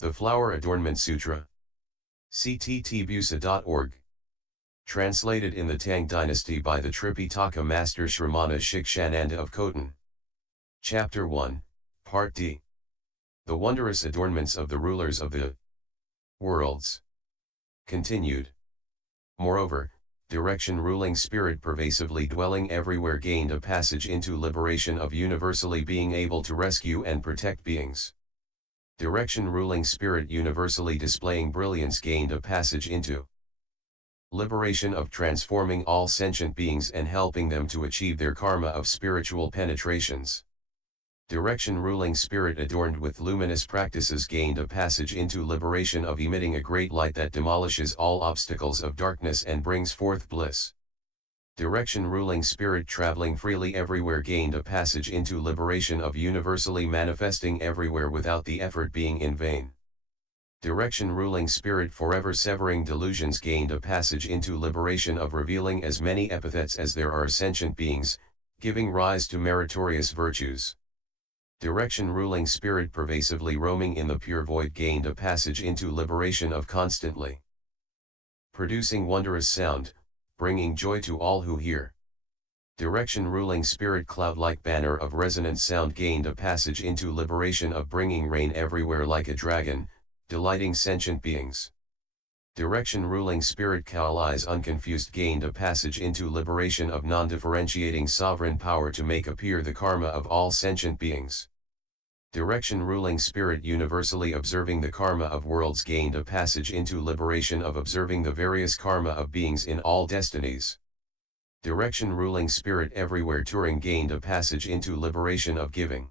The Flower Adornment Sutra. cttbusa.org. Translated in the Tang Dynasty by the Tripitaka Master Shramana Shikshananda of Khotan. Chapter 1, Part D. The Wondrous Adornments of the Rulers of the Worlds. Continued. Moreover, direction ruling spirit pervasively dwelling everywhere gained a passage into liberation of universally being able to rescue and protect beings. Direction ruling spirit universally displaying brilliance gained a passage into liberation of transforming all sentient beings and helping them to achieve their karma of spiritual penetrations. Direction ruling spirit adorned with luminous practices gained a passage into liberation of emitting a great light that demolishes all obstacles of darkness and brings forth bliss. Direction ruling spirit traveling freely everywhere gained a passage into liberation of universally manifesting everywhere without the effort being in vain. Direction ruling spirit forever severing delusions gained a passage into liberation of revealing as many epithets as there are sentient beings, giving rise to meritorious virtues. Direction ruling spirit pervasively roaming in the pure void gained a passage into liberation of constantly producing wondrous sound, bringing joy to all who hear. Direction ruling spirit cloud-like banner of resonant sound gained a passage into liberation of bringing rain everywhere like a dragon, delighting sentient beings. Direction ruling spirit cowl eyes unconfused gained a passage into liberation of non-differentiating sovereign power to make appear the karma of all sentient beings. Direction ruling spirit universally observing the karma of worlds gained a passage into liberation of observing the various karma of beings in all destinies. Direction ruling spirit everywhere touring gained a passage into liberation of giving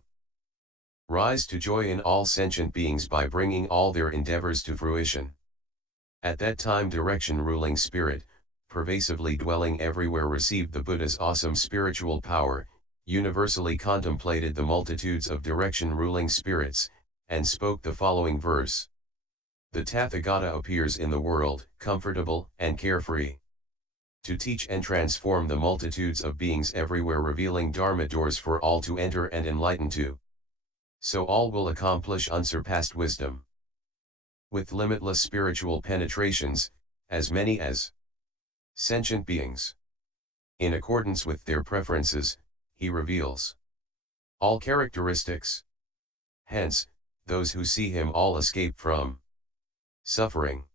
rise to joy in all sentient beings by bringing all their endeavors to fruition. At that time direction ruling spirit, pervasively dwelling everywhere received the Buddha's awesome spiritual power, universally contemplated the multitudes of direction ruling spirits, and spoke the following verse. The Tathagata appears in the world, comfortable and carefree, to teach and transform the multitudes of beings everywhere, revealing Dharma doors for all to enter and enlighten to. So all will accomplish unsurpassed wisdom. With limitless spiritual penetrations, as many as sentient beings. In accordance with their preferences, he reveals all characteristics. Hence, those who see him all escape from suffering.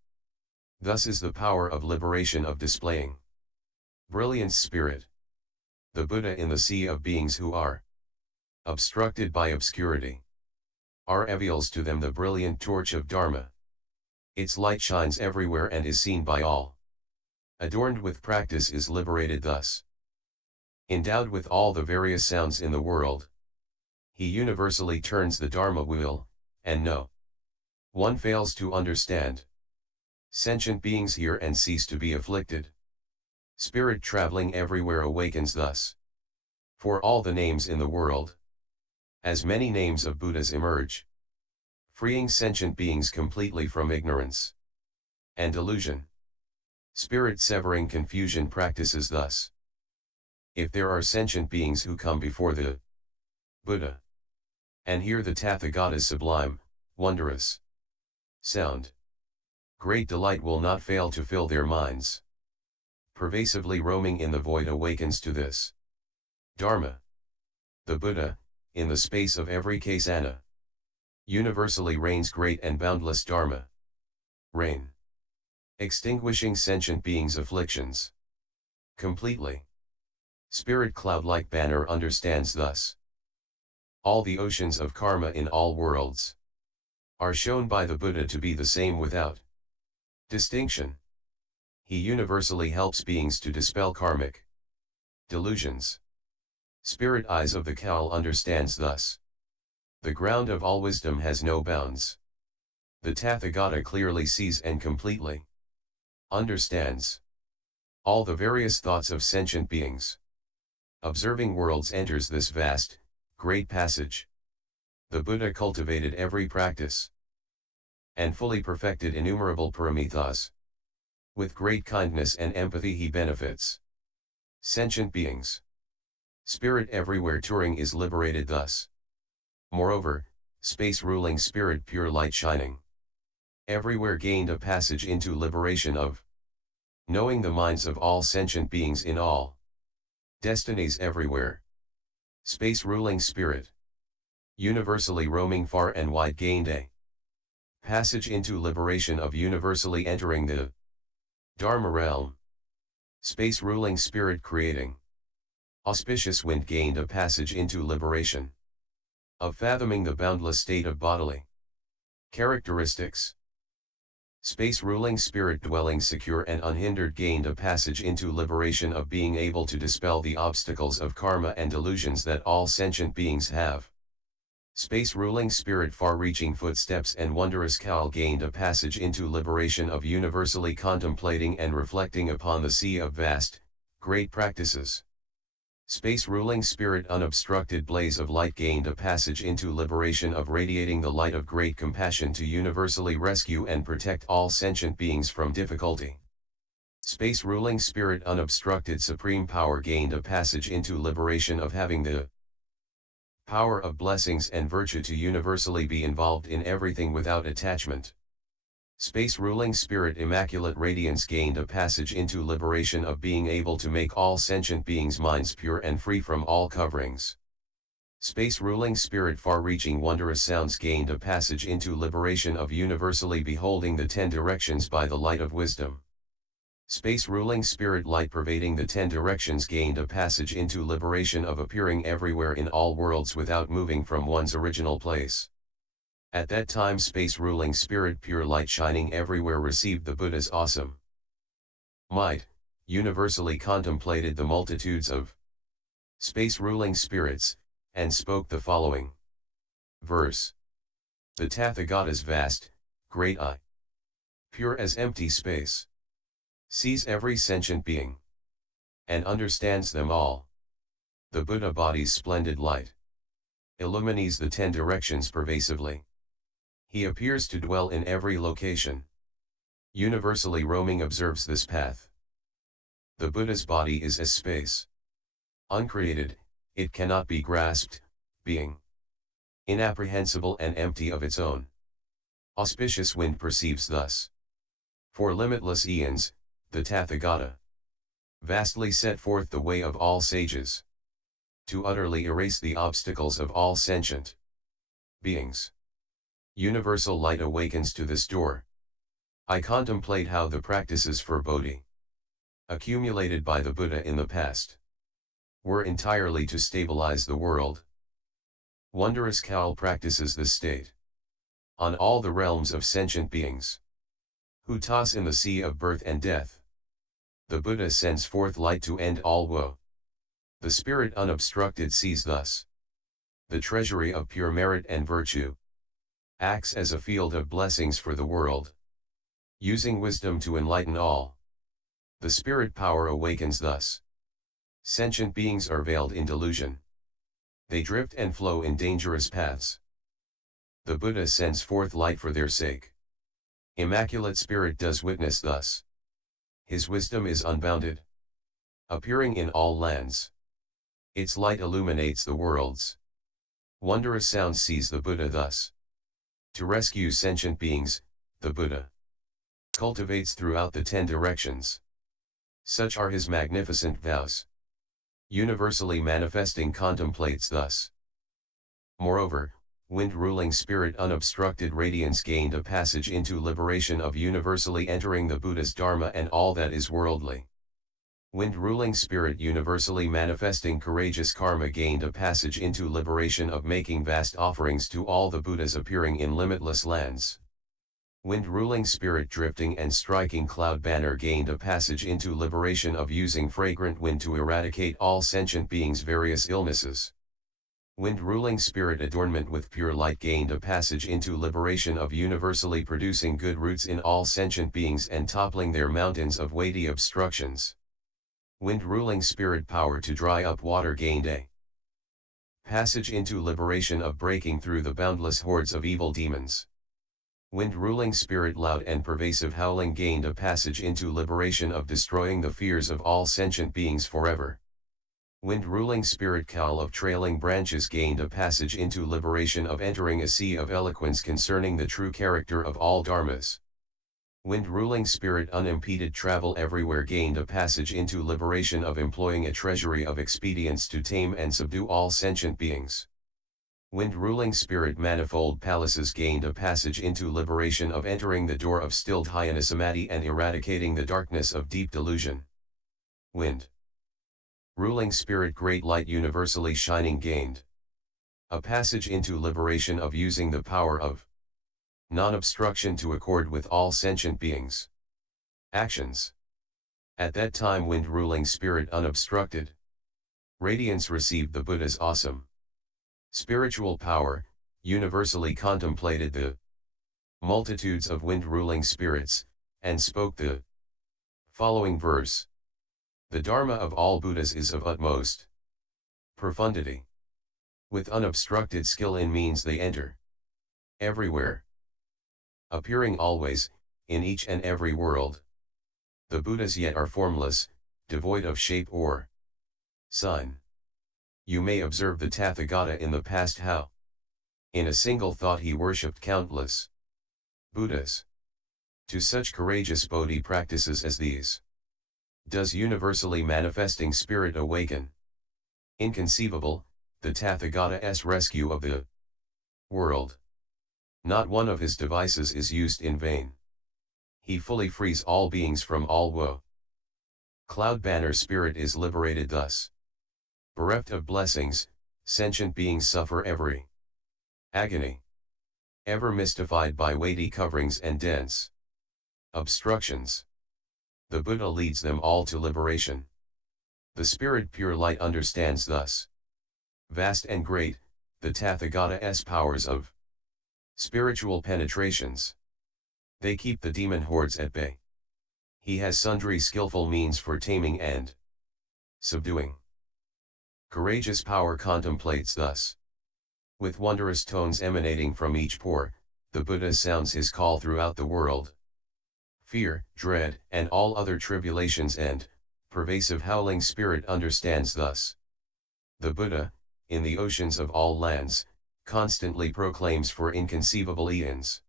Thus is the power of liberation of displaying brilliance spirit. The Buddha in the sea of beings who are obstructed by obscurity reveals to them the brilliant torch of Dharma. Its light shines everywhere and is seen by all. Adorned with practice is liberated thus. Endowed with all the various sounds in the world, he universally turns the Dharma wheel, and no one fails to understand. Sentient beings hear and cease to be afflicted. Spirit traveling everywhere awakens thus. For all the names in the world, as many names of Buddhas emerge, freeing sentient beings completely from ignorance and delusion. Spirit severing confusion practices thus. If there are sentient beings who come before the Buddha and hear the Tathagata's sublime, wondrous sound, great delight will not fail to fill their minds. Pervasively roaming in the void awakens to this Dharma. The Buddha, in the space of every kasana, universally reigns great and boundless Dharma. Reign. Extinguishing sentient beings' afflictions completely. Spirit cloud-like banner understands thus. All the oceans of karma in all worlds are shown by the Buddha to be the same without distinction. He universally helps beings to dispel karmic delusions. Spirit eyes of the cowl understands thus. The ground of all wisdom has no bounds. The Tathagata clearly sees and completely understands all the various thoughts of sentient beings. Observing worlds enters this vast, great passage. The Buddha cultivated every practice and fully perfected innumerable paramithas. With great kindness and empathy he benefits sentient beings. Spirit everywhere touring is liberated thus. Moreover, space ruling spirit pure light shining Everywhere gained a passage into liberation of knowing the minds of all sentient beings in all destinies everywhere. Space ruling spirit. Universally roaming far and wide gained a passage into liberation of universally entering the Dharma realm. Space ruling spirit creating auspicious wind gained a passage into liberation of fathoming the boundless state of bodily characteristics. Space ruling spirit dwelling secure and unhindered gained a passage into liberation of being able to dispel the obstacles of karma and delusions that all sentient beings have. Space ruling spirit far-reaching footsteps and wondrous cowl gained a passage into liberation of universally contemplating and reflecting upon the sea of vast, great practices. Space ruling spirit unobstructed blaze of light gained a passage into liberation of radiating the light of great compassion to universally rescue and protect all sentient beings from difficulty. Space ruling spirit unobstructed supreme power gained a passage into liberation of having the power of blessings and virtue to universally be involved in everything without attachment. Space ruling spirit immaculate radiance gained a passage into liberation of being able to make all sentient beings' minds pure and free from all coverings. Space ruling spirit far-reaching wondrous sounds gained a passage into liberation of universally beholding the 10 directions by the light of wisdom. Space ruling spirit light pervading the 10 directions gained a passage into liberation of appearing everywhere in all worlds without moving from one's original place. At that time space ruling spirit pure light shining everywhere received the Buddha's awesome might, universally contemplated the multitudes of space ruling spirits, and spoke the following verse. The Tathagata's vast, great eye, pure as empty space, sees every sentient being, and understands them all. The Buddha body's splendid light illumines the 10 directions pervasively. He appears to dwell in every location. Universally roaming observes this path. The Buddha's body is as space. Uncreated, it cannot be grasped, being inapprehensible and empty of its own. Auspicious wind perceives thus. For limitless eons, the Tathagata vastly set forth the way of all sages, to utterly erase the obstacles of all sentient beings. Universal light awakens to this door. I contemplate how the practices for Bodhi, accumulated by the Buddha in the past, were entirely to stabilize the world. Wondrous cowl practices this state on all the realms of sentient beings who toss in the sea of birth and death. The Buddha sends forth light to end all woe. The spirit unobstructed sees thus the treasury of pure merit and virtue, acts as a field of blessings for the world, using wisdom to enlighten all. The spirit power awakens thus. Sentient beings are veiled in delusion. They drift and flow in dangerous paths. The Buddha sends forth light for their sake. Immaculate Spirit does witness thus. His wisdom is unbounded, appearing in all lands. Its light illuminates the worlds. Wondrous sound sees the Buddha thus. To rescue sentient beings, the Buddha cultivates throughout the 10 directions. Such are his magnificent vows. Universally manifesting contemplates thus. Moreover, wind-ruling spirit unobstructed radiance gained a passage into liberation of universally entering the Buddha's Dharma and all that is worldly. Wind-ruling spirit universally manifesting courageous karma gained a passage into liberation of making vast offerings to all the Buddhas appearing in limitless lands. Wind-ruling spirit drifting and striking cloud banner gained a passage into liberation of using fragrant wind to eradicate all sentient beings' various illnesses. Wind-ruling spirit adornment with pure light gained a passage into liberation of universally producing good roots in all sentient beings and toppling their mountains of weighty obstructions. Wind-ruling spirit power to dry up water gained a passage into liberation of breaking through the boundless hordes of evil demons. Wind-ruling spirit loud and pervasive howling gained a passage into liberation of destroying the fears of all sentient beings forever. Wind-ruling spirit cowl of trailing branches gained a passage into liberation of entering a sea of eloquence concerning the true character of all dharmas. Wind-ruling spirit unimpeded travel everywhere gained a passage into liberation of employing a treasury of expedients to tame and subdue all sentient beings. Wind-ruling spirit manifold palaces gained a passage into liberation of entering the door of stilled Dhyana Samadhi and eradicating the darkness of deep delusion. Wind ruling spirit great light universally shining gained a passage into liberation of using the power of non-obstruction to accord with all sentient beings' actions. At that time wind-ruling spirit unobstructed radiance received the Buddha's awesome spiritual power, universally contemplated the multitudes of wind-ruling spirits, and spoke the following verse. The Dharma of all Buddhas is of utmost profundity. With unobstructed skill in means they enter everywhere, appearing always, in each and every world. The Buddhas yet are formless, devoid of shape or sign. You may observe the Tathagata in the past how, in a single thought he worshipped countless Buddhas. To such courageous Bodhi practices as these, does universally manifesting spirit awaken. Inconceivable, the Tathagata's rescue of the world. Not one of his devices is used in vain. He fully frees all beings from all woe. Cloud banner spirit is liberated thus. Bereft of blessings, sentient beings suffer every agony. Ever mystified by weighty coverings and dense obstructions. The Buddha leads them all to liberation. The spirit pure light understands thus. Vast and great, the Tathagata's powers of spiritual penetrations. They keep the demon hordes at bay. He has sundry skillful means for taming and subduing. Courageous power contemplates thus. With wondrous tones emanating from each pore, the Buddha sounds his call throughout the world. Fear, dread, and all other tribulations and pervasive howling spirit understands thus. The Buddha, in the oceans of all lands, constantly proclaims for inconceivable eons.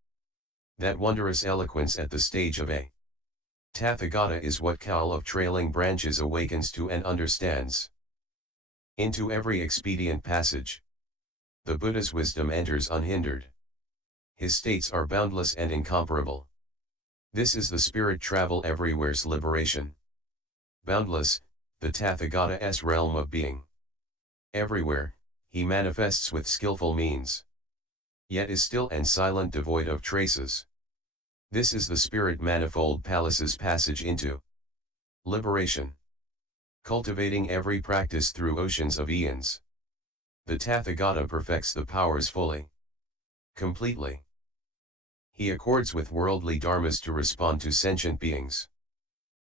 That wondrous eloquence at the stage of a Tathagata is what cowl of trailing branches awakens to and understands. Into every expedient passage, the Buddha's wisdom enters unhindered. His states are boundless and incomparable. This is the spirit travel everywhere's liberation. Boundless, the Tathagata's realm of being. Everywhere, he manifests with skillful means. Yet is still and silent, devoid of traces. This is the spirit manifold palace's passage into liberation. Cultivating every practice through oceans of eons. The Tathagata perfects the powers fully. Completely. He accords with worldly dharmas to respond to sentient beings.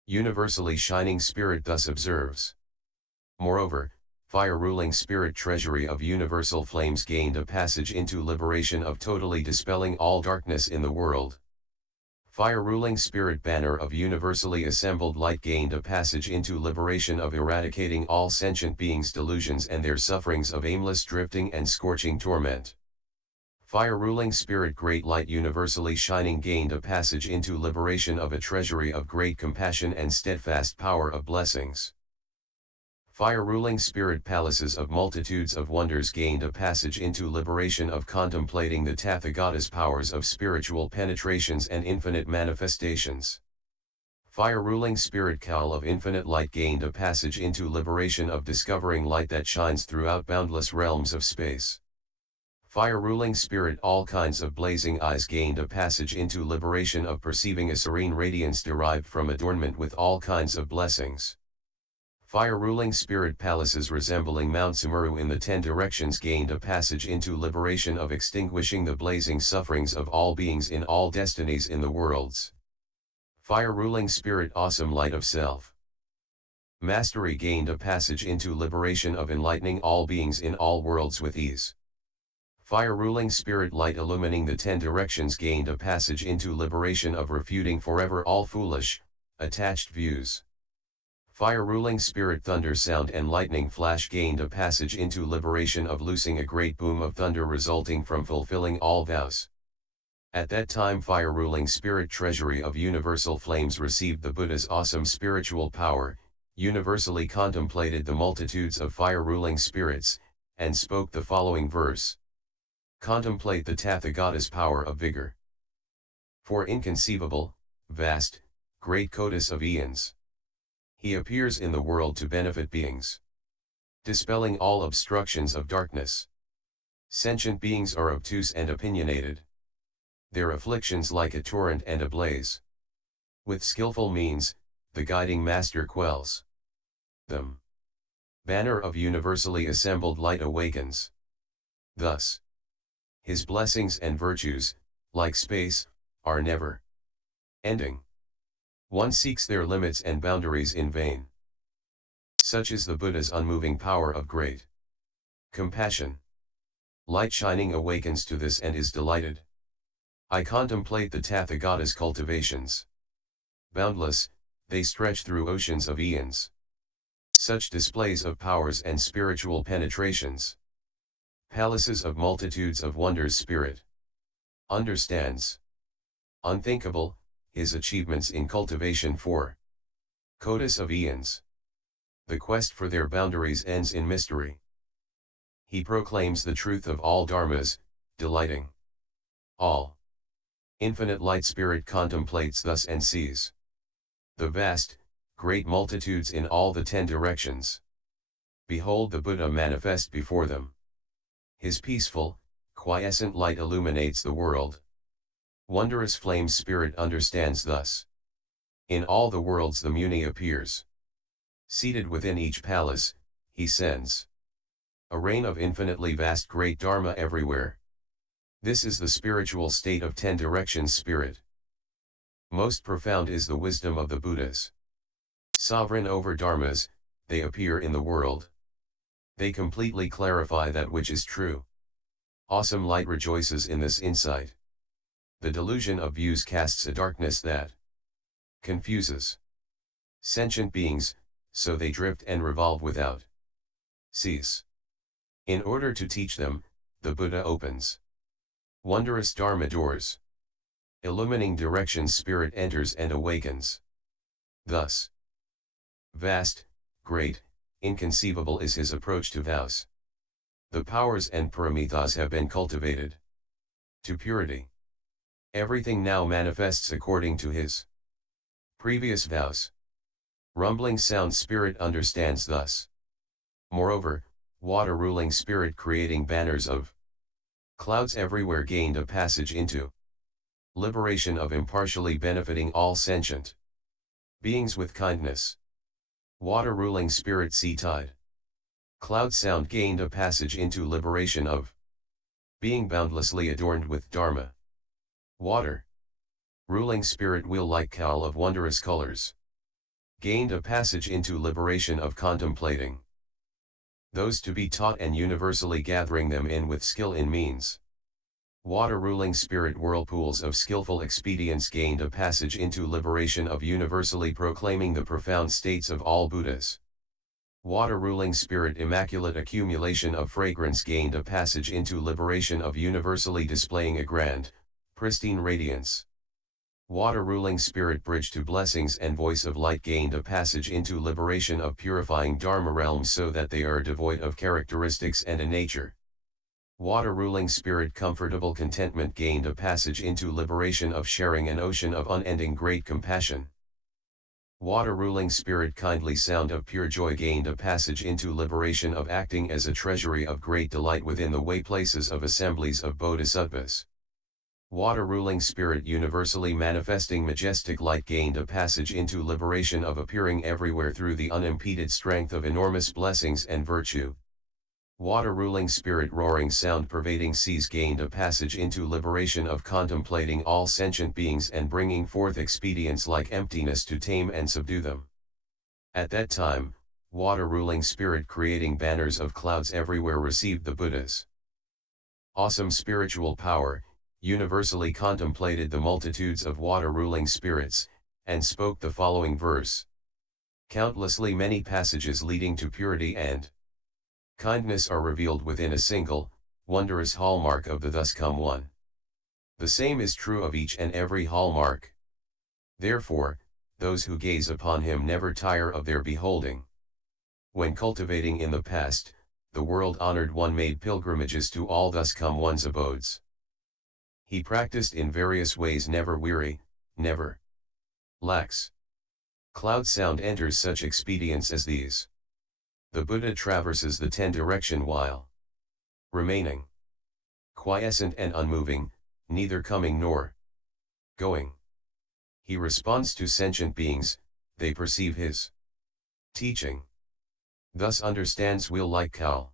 Universally shining spirit thus observes. Moreover, fire-ruling spirit treasury of universal flames gained a passage into liberation of totally dispelling all darkness in the world. Fire-ruling spirit banner of universally assembled light gained a passage into liberation of eradicating all sentient beings' delusions and their sufferings of aimless drifting and scorching torment. Fire-ruling spirit great light universally shining gained a passage into liberation of a treasury of great compassion and steadfast power of blessings. Fire-ruling spirit palaces of multitudes of wonders gained a passage into liberation of contemplating the Tathagata's powers of spiritual penetrations and infinite manifestations. Fire-ruling spirit cowl of infinite light gained a passage into liberation of discovering light that shines throughout boundless realms of space. Fire-ruling spirit all kinds of blazing eyes gained a passage into liberation of perceiving a serene radiance derived from adornment with all kinds of blessings. Fire-ruling spirit palaces resembling Mount Sumeru in the 10 directions gained a passage into liberation of extinguishing the blazing sufferings of all beings in all destinies in the worlds. Fire-ruling spirit awesome light of self mastery gained a passage into liberation of enlightening all beings in all worlds with ease. Fire-ruling spirit light illumining the 10 directions gained a passage into liberation of refuting forever all foolish, attached views. Fire-ruling spirit thunder sound and lightning flash gained a passage into liberation of loosing a great boom of thunder resulting from fulfilling all vows. At that time fire-ruling spirit treasury of universal flames received the Buddha's awesome spiritual power, universally contemplated the multitudes of fire-ruling spirits, and spoke the following verse. Contemplate the Tathagata's power of vigor. For inconceivable, vast, great Kotis of eons. He appears in the world to benefit beings, dispelling all obstructions of darkness. Sentient beings are obtuse and opinionated. Their afflictions like a torrent and a blaze. With skillful means, the guiding master quells them. Banner of universally assembled light awakens. Thus, his blessings and virtues, like space, are never ending. One seeks their limits and boundaries in vain. Such is the Buddha's unmoving power of great compassion. Light shining awakens to this and is delighted. I contemplate the Tathagata's cultivations. Boundless, they stretch through oceans of eons. Such displays of powers and spiritual penetrations. Palaces of multitudes of wonders spirit understands. Unthinkable, his achievements in cultivation for Kotis of eons. The quest for their boundaries ends in mystery. He proclaims the truth of all dharmas, delighting all. Infinite light spirit contemplates thus and sees the vast, great multitudes in all the 10 directions. Behold the Buddha manifest before them. His peaceful, quiescent light illuminates the world. Wondrous flame spirit understands thus. In all the worlds the Muni appears. Seated within each palace, he sends a rain of infinitely vast great Dharma everywhere. This is the spiritual state of 10 directions spirit. Most profound is the wisdom of the Buddhas. Sovereign over dharmas, they appear in the world. They completely clarify that which is true. Awesome light rejoices in this insight. The delusion of views casts a darkness that confuses sentient beings, so they drift and revolve without cease. In order to teach them, the Buddha opens wondrous Dharma doors. Illumining directions spirit enters and awakens. Thus, vast, great, inconceivable is his approach to vows. The powers and paramithas have been cultivated to purity. Everything now manifests according to his previous vows. Rumbling sound spirit understands thus. Moreover, water ruling spirit creating banners of clouds everywhere gained a passage into liberation of impartially benefiting all sentient beings with kindness. Water ruling spirit sea tide cloud sound gained a passage into liberation of being boundlessly adorned with Dharma. Water ruling spirit wheel like cowl of wondrous colors gained a passage into liberation of contemplating those to be taught and universally gathering them in with skill in means. Water ruling spirit whirlpools of skillful expedients gained a passage into liberation of universally proclaiming the profound states of all Buddhas. Water ruling spirit immaculate accumulation of fragrance gained a passage into liberation of universally displaying a grand, pristine radiance. Water ruling spirit bridge to blessings and voice of light gained a passage into liberation of purifying Dharma realms so that they are devoid of characteristics and a nature. Water ruling spirit comfortable contentment gained a passage into liberation of sharing an ocean of unending great compassion. Water ruling spirit kindly sound of pure joy gained a passage into liberation of acting as a treasury of great delight within the way places of assemblies of bodhisattvas. Water ruling spirit universally manifesting majestic light gained a passage into liberation of appearing everywhere through the unimpeded strength of enormous blessings and virtue. Water ruling spirit roaring sound pervading seas gained a passage into liberation of contemplating all sentient beings and bringing forth expedients like emptiness to tame and subdue them. At that time, water ruling spirit creating banners of clouds everywhere received the Buddha's awesome spiritual power, universally contemplated the multitudes of water ruling spirits, and spoke the following verse. Countlessly many passages leading to purity and kindness are revealed within a single, wondrous hallmark of the thus come one. The same is true of each and every hallmark. Therefore, those who gaze upon him never tire of their beholding. When cultivating in the past, the world-honored one made pilgrimages to all thus come one's abodes. He practiced in various ways, never weary, never lax. Cloud sound enters such expedients as these. The Buddha traverses the 10 direction while remaining quiescent and unmoving, neither coming nor going. He responds to sentient beings, they perceive his teaching. Thus understands will like cow.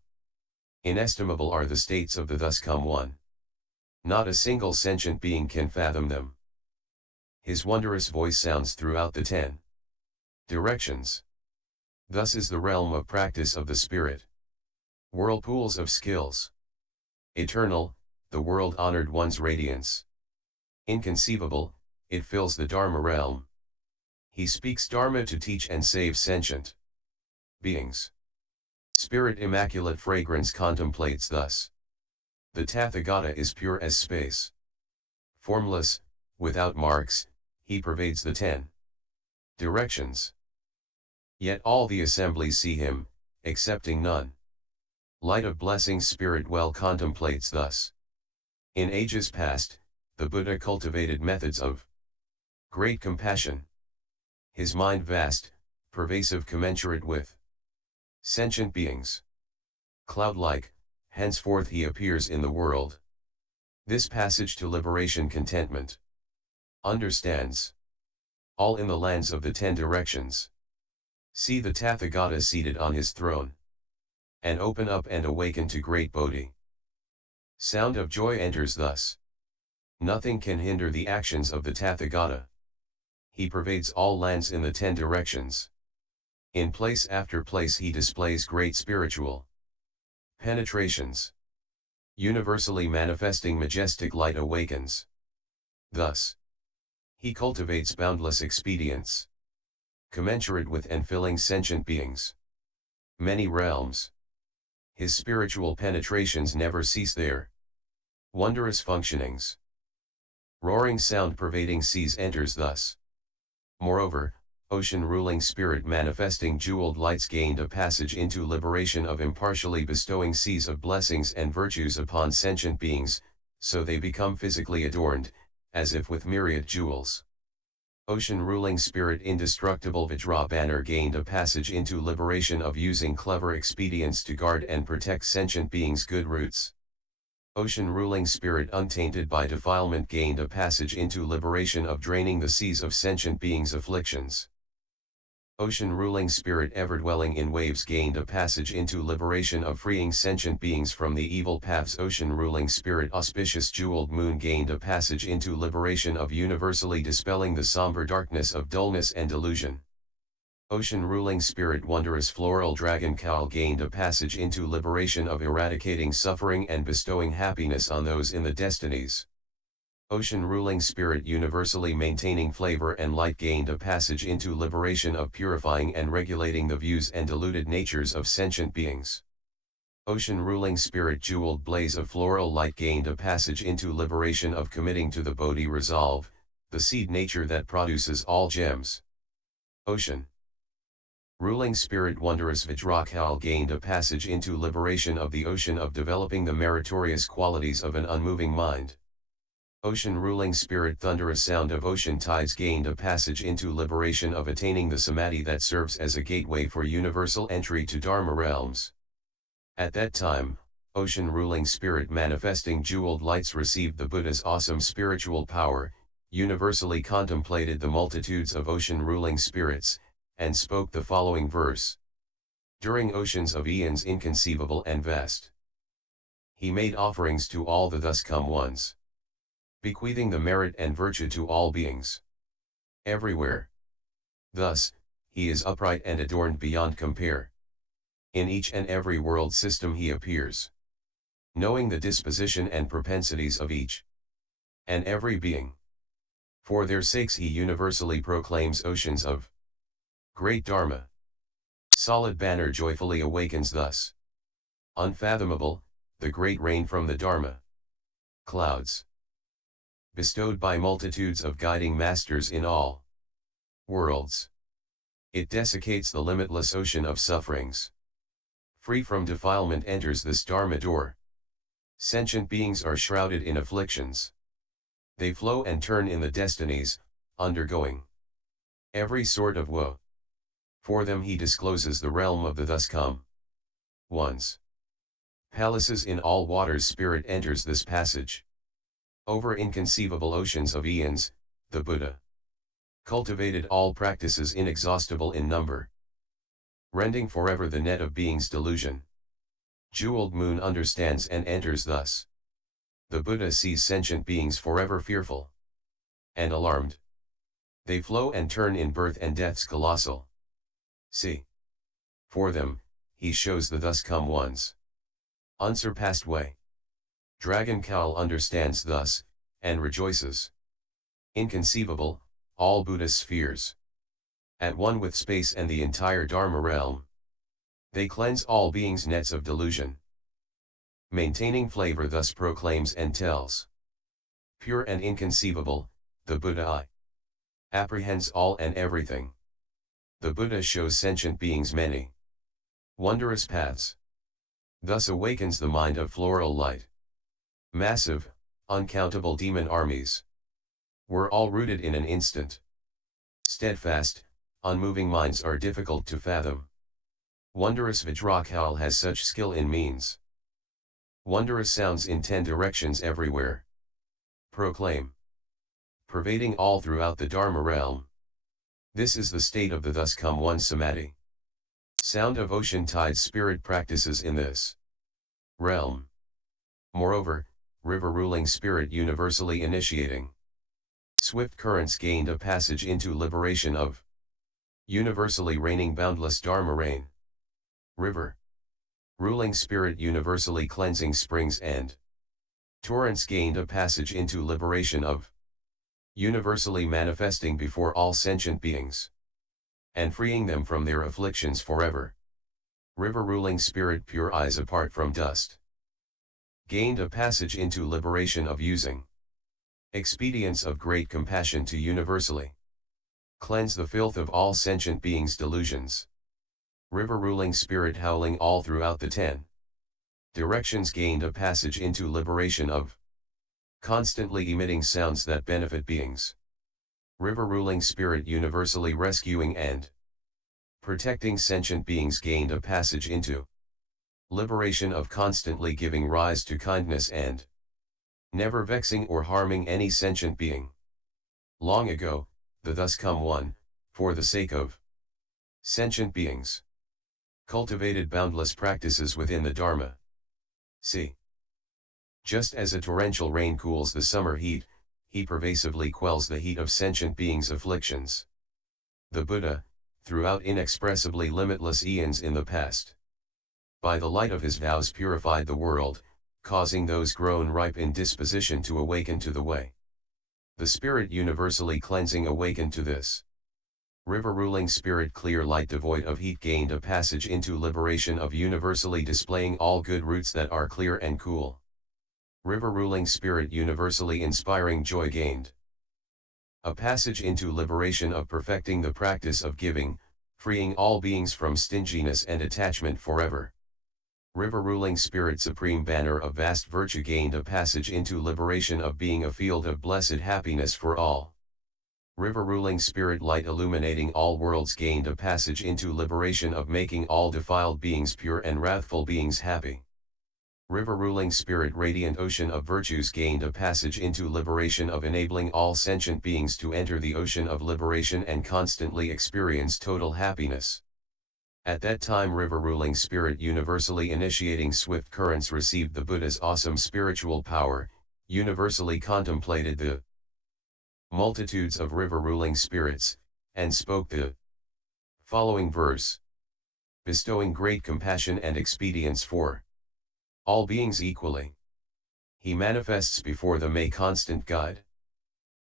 Inestimable are the states of the thus come one. Not a single sentient being can fathom them. His wondrous voice sounds throughout the 10 directions. Thus is the realm of practice of the spirit. Whirlpools of skills. Eternal, the world-honored one's radiance. Inconceivable, it fills the Dharma realm. He speaks Dharma to teach and save sentient beings. Spirit immaculate fragrance contemplates thus. The Tathagata is pure as space. Formless, without marks, he pervades the 10 directions. Yet all the assemblies see him, excepting none. Light of blessing spirit well contemplates thus. In ages past, the Buddha cultivated methods of great compassion. His mind vast, pervasive commensurate with sentient beings. Cloud-like, henceforth he appears in the world. This passage to liberation contentment understands all in the lands of the 10 directions. See the Tathagata seated on his throne. And open up and awaken to great Bodhi. Sound of joy enters thus. Nothing can hinder the actions of the Tathagata. He pervades all lands in the 10 directions. In place after place he displays great spiritual penetrations. Universally manifesting majestic light awakens. Thus, he cultivates boundless expedients. Commensurate with and filling sentient beings. Many realms. His spiritual penetrations never cease there. Wondrous functionings. Roaring sound pervading seas enters thus. Moreover, ocean ruling spirit manifesting jeweled lights gained a passage into liberation of impartially bestowing seas of blessings and virtues upon sentient beings, so they become physically adorned, as if with myriad jewels. Ocean ruling spirit indestructible Vajra banner gained a passage into liberation of using clever expedients to guard and protect sentient beings' good roots. Ocean ruling spirit untainted by defilement gained a passage into liberation of draining the seas of sentient beings' afflictions. Ocean ruling spirit ever dwelling in waves gained a passage into liberation of freeing sentient beings from the evil paths. Ocean ruling spirit auspicious jeweled moon gained a passage into liberation of universally dispelling the somber darkness of dullness and delusion. Ocean ruling spirit wondrous floral dragon cowl gained a passage into liberation of eradicating suffering and bestowing happiness on those in the destinies. Ocean ruling spirit universally maintaining flavor and light gained a passage into liberation of purifying and regulating the views and deluded natures of sentient beings. Ocean ruling spirit jeweled blaze of floral light gained a passage into liberation of committing to the Bodhi resolve, the seed nature that produces all gems. Ocean ruling spirit wondrous Vajrakal gained a passage into liberation of the ocean of developing the meritorious qualities of an unmoving mind. Ocean ruling spirit thunderous sound of ocean tides gained a passage into liberation of attaining the Samadhi that serves as a gateway for universal entry to Dharma realms. At that time, ocean ruling spirit manifesting jeweled lights received the Buddha's awesome spiritual power, universally contemplated the multitudes of ocean ruling spirits, and spoke the following verse. During oceans of eons inconceivable and vast, he made offerings to all the thus come ones, bequeathing the merit and virtue to all beings. Everywhere. Thus, he is upright and adorned beyond compare. In each and every world system he appears, knowing the disposition and propensities of each and every being. For their sakes he universally proclaims oceans of great Dharma. Solid banner joyfully awakens thus. Unfathomable, the great rain from the Dharma clouds. bestowed by multitudes of guiding masters in all worlds. It desiccates the limitless ocean of sufferings. Free from defilement enters this Dharma door. Sentient beings are shrouded in afflictions. They flow and turn in the destinies, undergoing every sort of woe. For them he discloses the realm of the thus come ones. Palaces in all waters spirit enters this passage. Over inconceivable oceans of eons, the Buddha cultivated all practices inexhaustible in number, rending forever the net of being's delusion. Jeweled moon understands and enters thus. The Buddha sees sentient beings forever fearful and alarmed. They flow and turn in birth and death's colossal sea. For them, he shows the thus come ones unsurpassed way. Dragon Cowl understands thus, and rejoices. Inconceivable, all Buddha spheres. At one with space and the entire Dharma realm. They cleanse all beings' nets of delusion. Maintaining flavor thus proclaims and tells. Pure and inconceivable, the Buddha I apprehends all and everything. The Buddha shows sentient beings many wondrous paths. Thus awakens the mind of floral light. Massive, uncountable demon armies were all rooted in an instant. Steadfast, unmoving minds are difficult to fathom. Wondrous Vairochana has such skill in means. Wondrous sounds in 10 directions everywhere. Proclaim. Pervading all throughout the Dharma realm. This is the state of the thus come one Samadhi. Sound of ocean tides spirit practices in this realm. Moreover, river ruling spirit universally initiating. Swift currents gained a passage into liberation of universally reigning boundless Dharma reign. River ruling spirit universally cleansing springs and torrents gained a passage into liberation of universally manifesting before all sentient beings and freeing them from their afflictions forever. River ruling spirit pure eyes apart from dust gained a passage into liberation of using expedients of great compassion to universally cleanse the filth of all sentient beings' delusions. River ruling spirit howling all throughout the 10 directions gained a passage into liberation of constantly emitting sounds that benefit beings. River ruling spirit universally rescuing and protecting sentient beings gained a passage into liberation of constantly giving rise to kindness and never vexing or harming any sentient being. Long ago, the thus come one, for the sake of sentient beings, cultivated boundless practices within the Dharma. See. Just as a torrential rain cools the summer heat, he pervasively quells the heat of sentient beings' afflictions. The Buddha, throughout inexpressibly limitless eons in the past, by the light of his vows purified the world, causing those grown ripe in disposition to awaken to the way. The spirit universally cleansing awakened to this river ruling spirit clear light devoid of heat gained a passage into liberation of universally displaying all good roots that are clear and cool. River ruling spirit universally inspiring joy gained a passage into liberation of perfecting the practice of giving, freeing all beings from stinginess and attachment forever. River ruling spirit supreme banner of vast virtue gained a passage into liberation of being a field of blessed happiness for all. River ruling spirit light illuminating all worlds gained a passage into liberation of making all defiled beings pure and wrathful beings happy. River ruling spirit radiant ocean of virtues gained a passage into liberation of enabling all sentient beings to enter the ocean of liberation and constantly experience total happiness. At that time river ruling spirit universally initiating swift currents received the Buddha's awesome spiritual power, universally contemplated the multitudes of river ruling spirits, and spoke the following verse. Bestowing great compassion and expedience for all beings equally, he manifests before them a constant guide,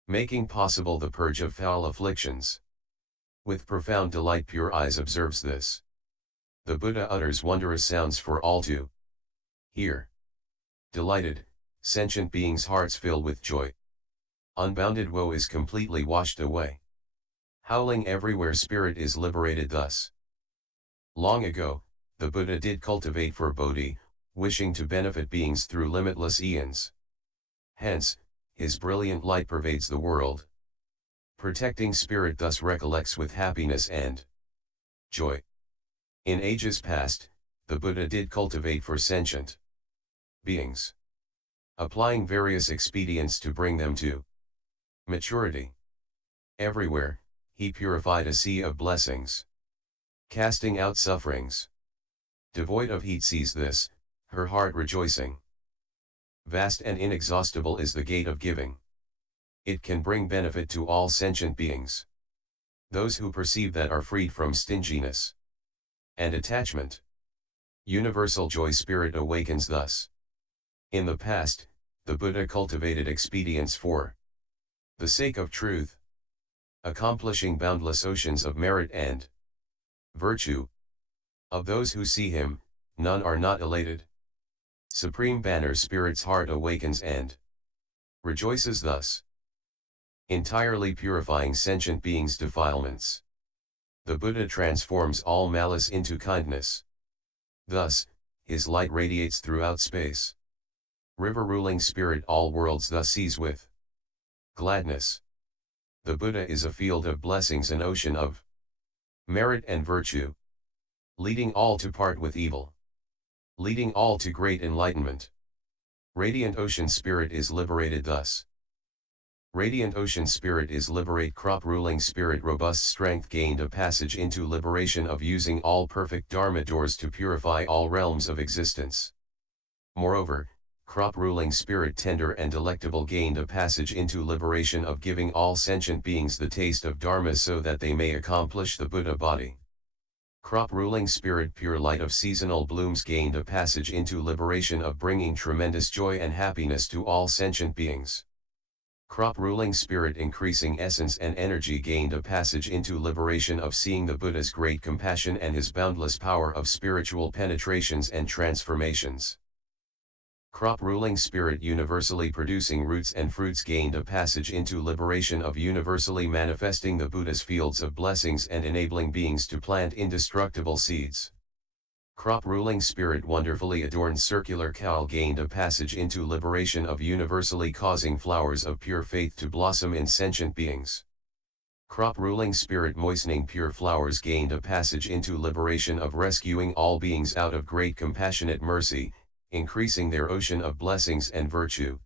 making possible the purge of foul afflictions. With profound delight pure eyes observes this. The Buddha utters wondrous sounds for all to hear. Delighted, sentient beings' hearts fill with joy. Unbounded woe is completely washed away. Howling everywhere spirit is liberated thus. Long ago, the Buddha did cultivate for Bodhi, wishing to benefit beings through limitless eons. Hence, his brilliant light pervades the world. Protecting spirit thus recollects with happiness and joy. In ages past, the Buddha did cultivate for sentient beings, applying various expedients to bring them to maturity. Everywhere, he purified a sea of blessings, casting out sufferings. Devoid of heat sees this, her heart rejoicing. Vast and inexhaustible is the gate of giving. It can bring benefit to all sentient beings. Those who perceive that are freed from stinginess and attachment. Universal joy spirit awakens thus. In the past, the Buddha cultivated expedients for the sake of truth, accomplishing boundless oceans of merit and virtue. Of those who see him, none are not elated. Supreme banner spirit's heart awakens and rejoices thus. Entirely purifying sentient beings' defilements. The Buddha transforms all malice into kindness. Thus, his light radiates throughout space. River ruling spirit all worlds thus sees with gladness. The Buddha is a field of blessings, an ocean of merit and virtue, leading all to part with evil, leading all to great enlightenment. Radiant ocean spirit is liberated thus. Radiant ocean spirit is liberate crop ruling spirit robust strength gained a passage into liberation of using all perfect Dharma doors to purify all realms of existence. Moreover, crop ruling spirit tender and delectable gained a passage into liberation of giving all sentient beings the taste of Dharma so that they may accomplish the Buddha body. Crop ruling spirit pure light of seasonal blooms gained a passage into liberation of bringing tremendous joy and happiness to all sentient beings. Crop ruling spirit increasing essence and energy gained a passage into liberation of seeing the Buddha's great compassion and his boundless power of spiritual penetrations and transformations. Crop ruling spirit universally producing roots and fruits gained a passage into liberation of universally manifesting the Buddha's fields of blessings and enabling beings to plant indestructible seeds. Crop ruling spirit wonderfully adorned circular cowl gained a passage into liberation of universally causing flowers of pure faith to blossom in sentient beings. Crop ruling spirit moistening pure flowers gained a passage into liberation of rescuing all beings out of great compassionate mercy, increasing their ocean of blessings and virtue.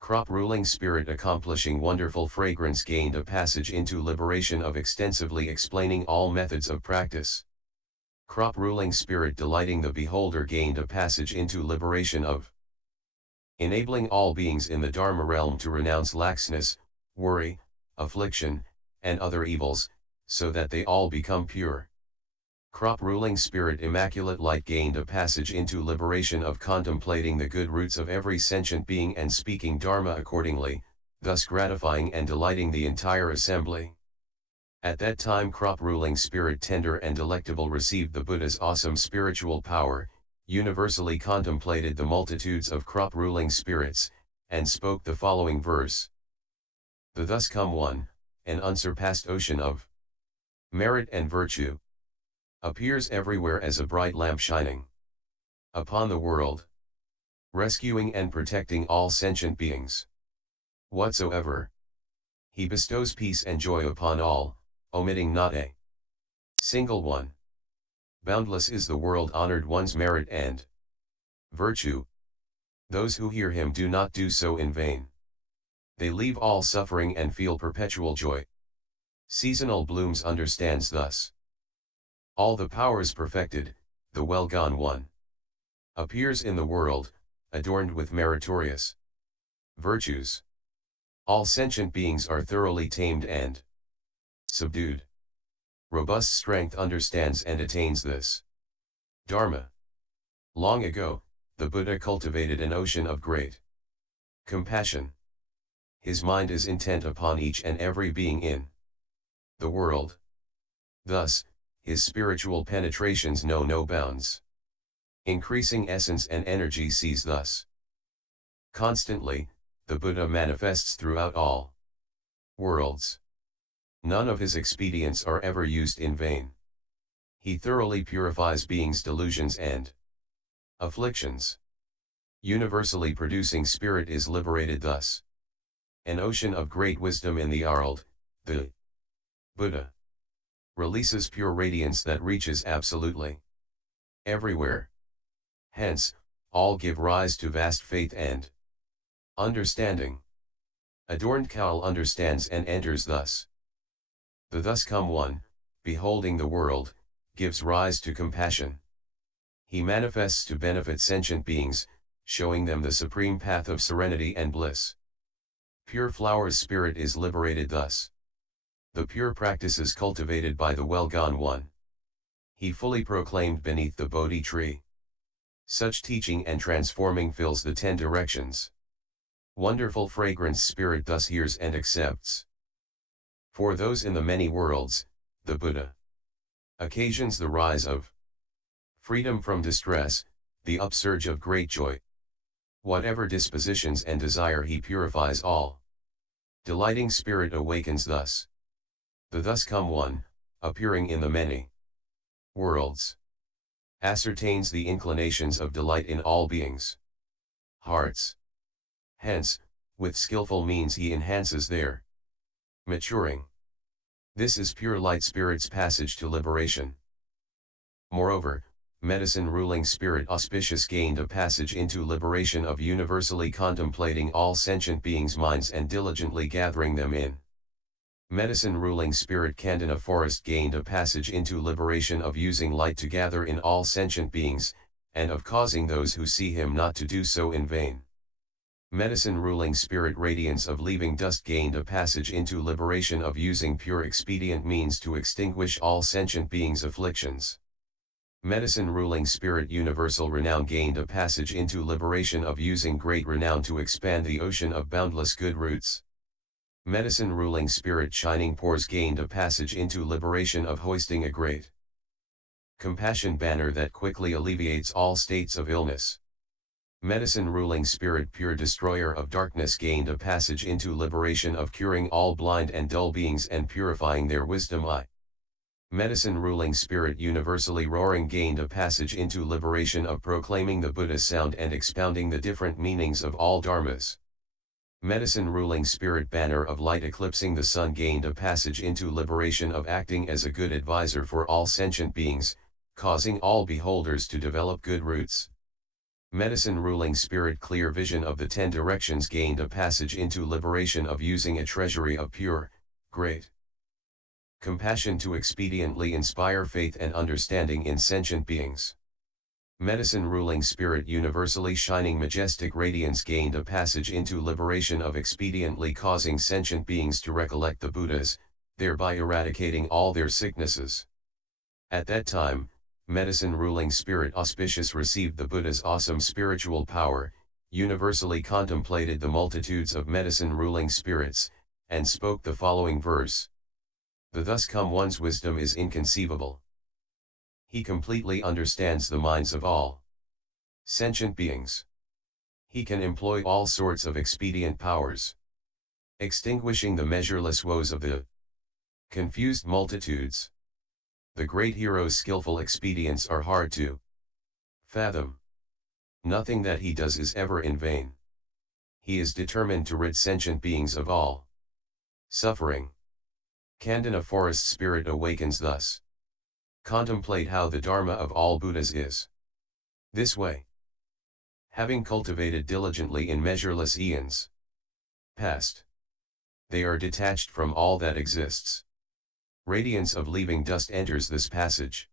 Crop ruling spirit accomplishing wonderful fragrance gained a passage into liberation of extensively explaining all methods of practice. Crop ruling spirit delighting the beholder gained a passage into liberation of enabling all beings in the Dharma realm to renounce laxness, worry, affliction, and other evils, so that they all become pure. Crop ruling spirit immaculate light gained a passage into liberation of contemplating the good roots of every sentient being and speaking Dharma accordingly, thus gratifying and delighting the entire assembly. At that time crop ruling spirit tender and delectable received the Buddha's awesome spiritual power, universally contemplated the multitudes of crop ruling spirits, and spoke the following verse. The thus come one, an unsurpassed ocean of merit and virtue, appears everywhere as a bright lamp shining upon the world, rescuing and protecting all sentient beings. Whatsoever he bestows peace and joy upon all, omitting not a single one. Boundless is the world honored one's merit and virtue. Those who hear him do not do so in vain. They leave all suffering and feel perpetual joy. Seasonal blooms understands thus. All the powers perfected, the well-gone one appears in the world, adorned with meritorious virtues. All sentient beings are thoroughly tamed and subdued. Robust strength understands and attains this Dharma. Long ago, the Buddha cultivated an ocean of great compassion. His mind is intent upon each and every being in the world. Thus, his spiritual penetrations know no bounds. Increasing essence and energy sees thus. Constantly, the Buddha manifests throughout all Worlds. None of his expedients are ever used in vain. He thoroughly purifies beings' delusions and afflictions. Universally producing spirit is liberated thus. An ocean of great wisdom in the world, the Buddha, releases pure radiance that reaches absolutely everywhere. Hence, all give rise to vast faith and understanding. Adorned cowl understands and enters thus. The thus come one, beholding the world, gives rise to compassion. He manifests to benefit sentient beings, showing them the supreme path of serenity and bliss. Pure flower's spirit is liberated thus. The pure practices cultivated by the well-gone one. He fully proclaimed beneath the Bodhi tree. Such teaching and transforming fills the 10 directions. Wonderful fragrance spirit thus hears and accepts. For those in the many worlds, the Buddha occasions the rise of freedom from distress, the upsurge of great joy. Whatever dispositions and desire he purifies all. Delighting spirit awakens thus. The thus come one, appearing in the many worlds, ascertains the inclinations of delight in all beings' hearts. Hence, with skillful means he enhances their maturing. This is pure light spirit's passage to liberation. Moreover, medicine ruling spirit auspicious gained a passage into liberation of universally contemplating all sentient beings' minds and diligently gathering them in. Medicine ruling spirit Kandana forest gained a passage into liberation of using light to gather in all sentient beings, and of causing those who see him not to do so in vain. Medicine ruling spirit radiance of leaving dust gained a passage into liberation of using pure expedient means to extinguish all sentient beings' afflictions. Medicine ruling spirit universal renown gained a passage into liberation of using great renown to expand the ocean of boundless good roots. Medicine ruling spirit shining pores gained a passage into liberation of hoisting a great compassion banner that quickly alleviates all states of illness. Medicine ruling spirit pure destroyer of darkness gained a passage into liberation of curing all blind and dull beings and purifying their wisdom eye. Medicine ruling spirit universally roaring gained a passage into liberation of proclaiming the Buddha's sound and expounding the different meanings of all dharmas. Medicine ruling spirit banner of light eclipsing the sun gained a passage into liberation of acting as a good advisor for all sentient beings, causing all beholders to develop good roots. Medicine ruling spirit clear vision of the 10 directions gained a passage into liberation of using a treasury of pure, great compassion to expediently inspire faith and understanding in sentient beings. Medicine ruling spirit universally shining majestic radiance gained a passage into liberation of expediently causing sentient beings to recollect the Buddhas, thereby eradicating all their sicknesses. At that time, medicine ruling spirit auspicious received the Buddha's awesome spiritual power, universally contemplated the multitudes of medicine ruling spirits, and spoke the following verse. The thus come one's wisdom is inconceivable. He completely understands the minds of all sentient beings. He can employ all sorts of expedient powers, extinguishing the measureless woes of the confused multitudes. The great hero's skillful expedients are hard to fathom. Nothing that he does is ever in vain. He is determined to rid sentient beings of all suffering. Kandana forest spirit awakens thus. Contemplate how the Dharma of all Buddhas is. This way. Having cultivated diligently in measureless eons past, they are detached from all that exists. Radiance of leaving dust enters this passage.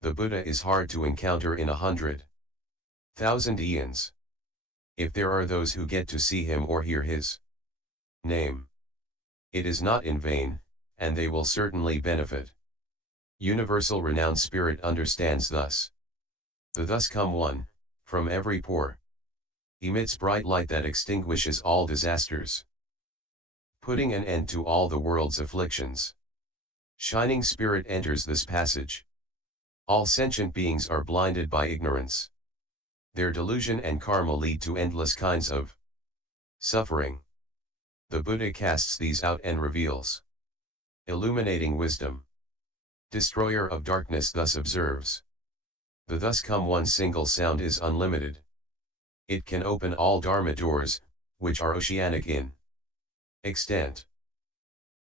The Buddha is hard to encounter in 100,000 eons. If there are those who get to see him or hear his name, it is not in vain, and they will certainly benefit. Universal renowned spirit understands thus. The thus come one, from every pore, emits bright light that extinguishes all disasters, putting an end to all the world's afflictions. Shining spirit enters this passage. All sentient beings are blinded by ignorance. Their delusion and karma lead to endless kinds of suffering. The Buddha casts these out and reveals illuminating wisdom. Destroyer of darkness thus observes. The thus come one single sound is unlimited. It can open all Dharma doors, which are oceanic in extent.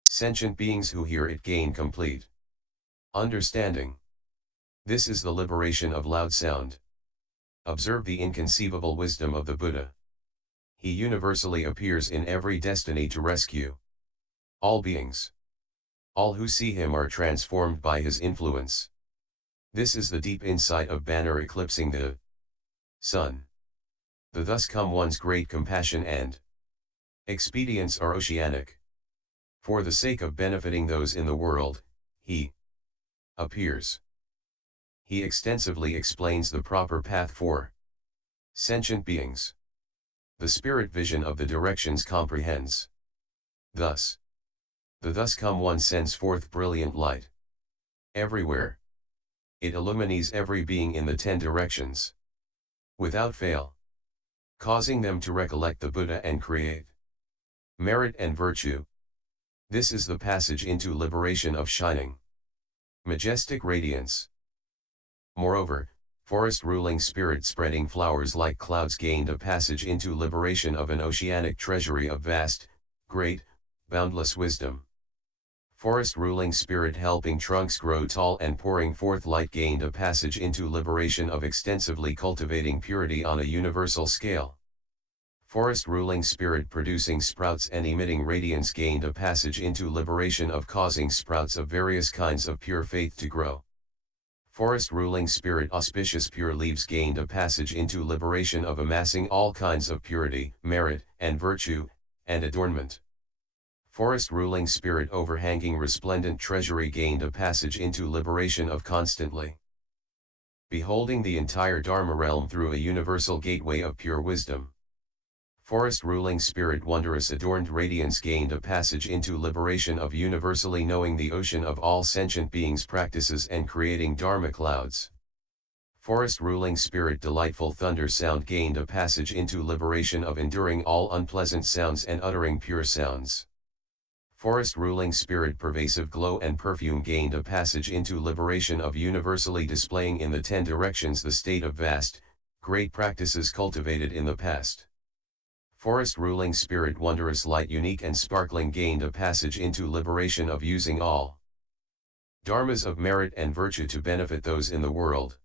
Sentient beings who hear it gain complete understanding. This is the liberation of loud sound. Observe the inconceivable wisdom of the Buddha. He universally appears in every destiny to rescue all beings. All who see him are transformed by his influence. This is the deep insight of banner eclipsing the sun. The thus come one's great compassion and expedience are oceanic. For the sake of benefiting those in the world, he appears. He extensively explains the proper path for sentient beings. The spirit vision of the directions comprehends. Thus, the thus come one sends forth brilliant light everywhere. It illumines every being in the 10 directions, without fail, causing them to recollect the Buddha and create merit and virtue. This is the passage into liberation of shining, majestic radiance. Moreover, forest ruling spirit spreading flowers like clouds gained a passage into liberation of an oceanic treasury of vast, great, boundless wisdom. Forest ruling spirit helping trunks grow tall and pouring forth light gained a passage into liberation of extensively cultivating purity on a universal scale. Forest ruling spirit producing sprouts and emitting radiance gained a passage into liberation of causing sprouts of various kinds of pure faith to grow. Forest ruling spirit auspicious pure leaves gained a passage into liberation of amassing all kinds of purity, merit, and virtue, and adornment. Forest ruling spirit overhanging resplendent treasury gained a passage into liberation of constantly beholding the entire Dharma realm through a universal gateway of pure wisdom. Forest ruling spirit wondrous adorned radiance gained a passage into liberation of universally knowing the ocean of all sentient beings practices and creating Dharma clouds. Forest ruling spirit delightful thunder sound gained a passage into liberation of enduring all unpleasant sounds and uttering pure sounds. Forest ruling spirit pervasive glow and perfume gained a passage into liberation of universally displaying in the 10 directions the state of vast, great practices cultivated in the past. Forest ruling spirit wondrous light unique and sparkling gained a passage into liberation of using all dharmas of merit and virtue to benefit those in the world.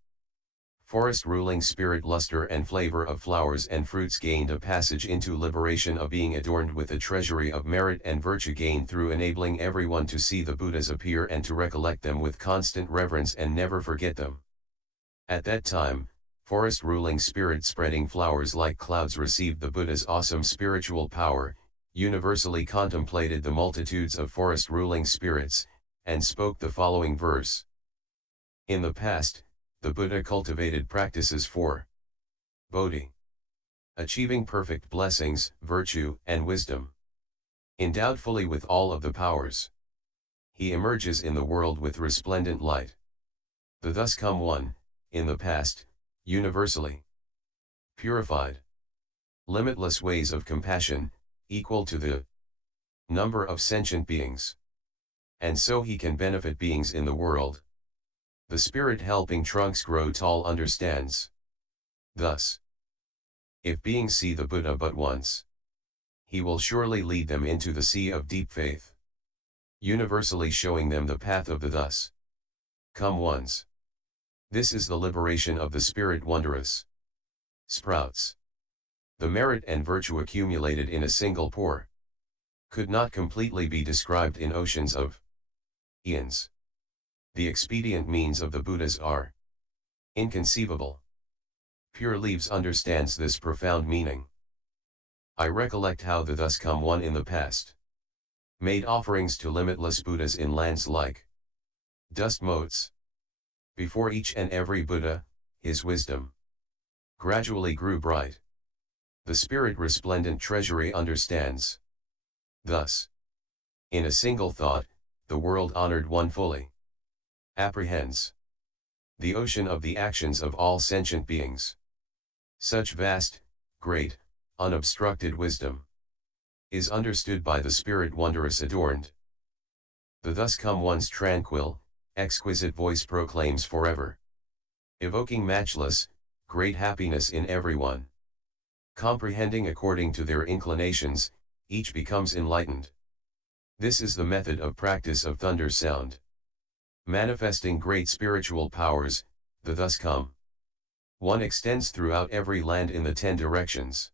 Forest ruling spirit luster and flavor of flowers and fruits gained a passage into liberation of being adorned with a treasury of merit and virtue gained through enabling everyone to see the Buddhas appear and to recollect them with constant reverence and never forget them. At that time, forest ruling spirit spreading flowers like clouds received the Buddha's awesome spiritual power, universally contemplated the multitudes of forest ruling spirits, and spoke the following verse. In the past, the Buddha cultivated practices for Bodhi, achieving perfect blessings, virtue, and wisdom. Endowed fully with all of the powers, he emerges in the world with resplendent light. The thus come one, in the past, universally purified limitless ways of compassion, equal to the number of sentient beings. And so he can benefit beings in the world. The spirit helping trunks grow tall understands. Thus, if beings see the Buddha but once, he will surely lead them into the sea of deep faith, universally showing them the path of the thus come ones. This is the liberation of the spirit wondrous sprouts. The merit and virtue accumulated in a single pore could not completely be described in oceans of eons. The expedient means of the Buddhas are inconceivable. Pure Leaves understands this profound meaning. I recollect how the thus come one in the past made offerings to limitless Buddhas in lands like dust motes. Before each and every Buddha, his wisdom gradually grew bright. The spirit resplendent treasury understands. Thus, in a single thought, the world honored one fully apprehends the ocean of the actions of all sentient beings. Such vast, great, unobstructed wisdom is understood by the spirit wondrous adorned. The thus come one's tranquil, exquisite voice proclaims forever, evoking matchless, great happiness in everyone. Comprehending according to their inclinations, each becomes enlightened. This is the method of practice of thunder sound. Manifesting great spiritual powers, the thus come one extends throughout every land in the 10 directions,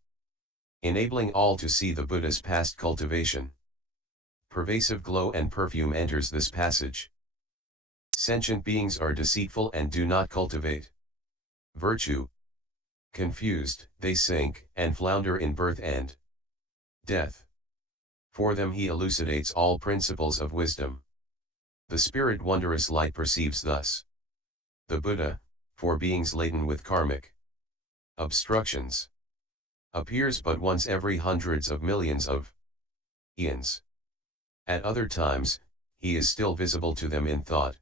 enabling all to see the Buddha's past cultivation. Pervasive glow and perfume enters this passage. Sentient beings are deceitful and do not cultivate virtue. Confused, they sink and flounder in birth and death. For them he elucidates all principles of wisdom. The spirit wondrous light perceives thus. The Buddha, for beings laden with karmic obstructions, appears but once every hundreds of millions of eons. At other times, he is still visible to them in thought.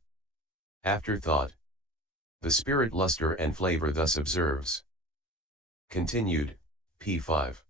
After thought, the spirit luster and flavor thus observes. Continued, p. 5.